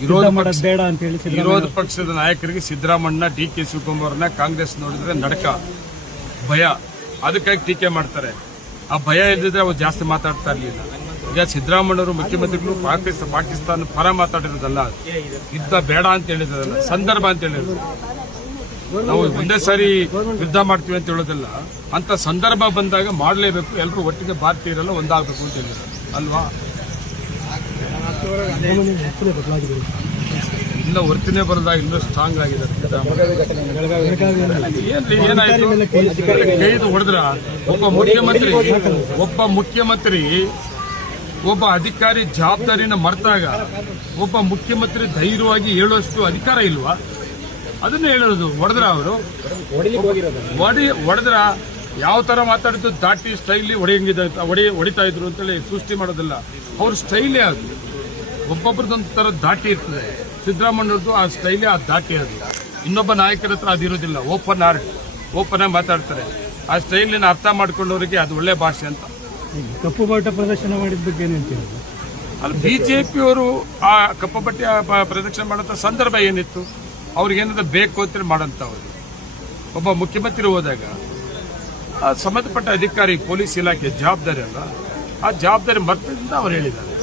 ವಿರೋಧ ಮಾಡೋದು ಬೇಡ ಅಂತ ಹೇಳಿ ವಿರೋಧ ಪಕ್ಷದ ನಾಯಕರಿಗೆ ಸಿದ್ದರಾಮಣ್ಣ ಡಿ ಕೆ ಶಿವಕುಮಾರ್ನ ಕಾಂಗ್ರೆಸ್ ನೋಡಿದ್ರೆ ನಡಕ ಭಯ. ಅದಕ್ಕಾಗಿ ಟೀಕೆ ಮಾಡ್ತಾರೆ. ಆ ಭಯ ಇಲ್ಲದಿದ್ರೆ ಅವ್ರು ಜಾಸ್ತಿ ಮಾತಾಡ್ತಾ ಇರಲಿಲ್ಲ. ಈಗ ಸಿದ್ದರಾಮಣ್ಣವರು ಮುಖ್ಯಮಂತ್ರಿಗಳು ಪಾಕಿಸ್ತಾನ ಪಾಕಿಸ್ತಾನ ಪರ ಮಾತಾಡಿರೋದಲ್ಲ ಯುದ್ಧ ಬೇಡ ಅಂತ ಹೇಳಿದ್ರಲ್ಲ ಸಂದರ್ಭ ಅಂತ ಹೇಳಿದ್ರು. ನಾವು ಒಂದೇ ಸಾರಿ ಯುದ್ಧ ಮಾಡ್ತೀವಿ ಅಂತ ಹೇಳೋದಿಲ್ಲ. ಅಂತ ಸಂದರ್ಭ ಬಂದಾಗ ಮಾಡಲೇಬೇಕು. ಎಲ್ಲರೂ ಒಟ್ಟಿಗೆ ಭಾರತೀಯರೆಲ್ಲ ಒಂದಾಗಬೇಕು ಅಂತ ಹೇಳಿದ್ರು. ಅಲ್ವಾ? ಇಲ್ಲ ವರ್ತಿನೇ ಬರೋದಾಗ ಇನ್ನೂ ಸ್ಟ್ರಾಂಗ್ ಆಗಿದೆ ಏನಾಯ್ತು? ಕೈದು ಹೊಡೆದ್ರ? ಒಬ್ಬ ಮುಖ್ಯಮಂತ್ರಿ ಒಬ್ಬ ಮುಖ್ಯಮಂತ್ರಿ, ಒಬ್ಬ ಅಧಿಕಾರಿ ಜವಾಬ್ದಾರಿನ ಮರೆತಾಗ ಒಬ್ಬ ಮುಖ್ಯಮಂತ್ರಿ ಧೈರ್ಯವಾಗಿ ಹೇಳುವಷ್ಟು ಅಧಿಕಾರ ಇಲ್ವಾ? ಅದನ್ನ ಹೇಳೋದು. ಹೊಡೆದ್ರ ಅವರು? ಹೊಡಿ ಹೊಡೆದ್ರ? ಯಾವ ತರ ಮಾತಾಡಿದ್ದು ದಾಟಿ ಸ್ಟೈಲಿ ಹೊಡೆಯಂಗಿದೆ ಹೊಡಿ ಹೊಡಿತಾ ಇದ್ರು ಅಂತೇಳಿ ಸೃಷ್ಟಿ ಮಾಡೋದಿಲ್ಲ. ಅವ್ರ ಸ್ಟೈಲೇ ಅದು. ಒಬ್ಬೊಬ್ರದೊಂದು ತರ ದಾಟಿ ಇರ್ತದೆ. ಸಿದ್ದರಾಮಯ್ಯವ್ರದ್ದು ಆ ಸ್ಟೈಲೇ ಆ ದಾಟಿ ಅದು. ಇನ್ನೊಬ್ಬ ನಾಯಕರ ಹತ್ರ ಅದಿರೋದಿಲ್ಲ ಓಪನ್ ಆರ್ಟ್ ಓಪನ್ ಆಗಿ ಮಾತಾಡ್ತಾರೆ. ಆ ಸ್ಟೈಲಿನ ಅರ್ಥ ಮಾಡ್ಕೊಂಡವರಿಗೆ ಅದು ಒಳ್ಳೆ ಭಾಷೆ ಅಂತ. ಕಪ್ಪು ಬಾಟ ಪ್ರದರ್ಶನ ಮಾಡಿದ ಬಗ್ಗೆ ಅಲ್ಲಿ ಬಿ ಜೆ ಪಿಯವರು ಆ ಕಪ್ಪು ಬಟ್ಟೆ ಪ್ರದರ್ಶನ ಮಾಡೋಂಥ ಸಂದರ್ಭ ಏನಿತ್ತು? ಅವ್ರಿಗೇನಾದ್ರು ಬೇಕು ಅಂತೇಳಿ ಮಾಡೋಂಥವ್ರು ಒಬ್ಬ ಮುಖ್ಯಮಂತ್ರಿ ಹೋದಾಗ ಸಂಬಂಧಪಟ್ಟ ಅಧಿಕಾರಿ ಪೊಲೀಸ್ ಇಲಾಖೆ ಜವಾಬ್ದಾರಿ ಅಲ್ಲ ಆ ಜವಾಬ್ದಾರಿ ಮರ್ತದಿಂದ ಅವ್ರು ಹೇಳಿದ್ದಾರೆ.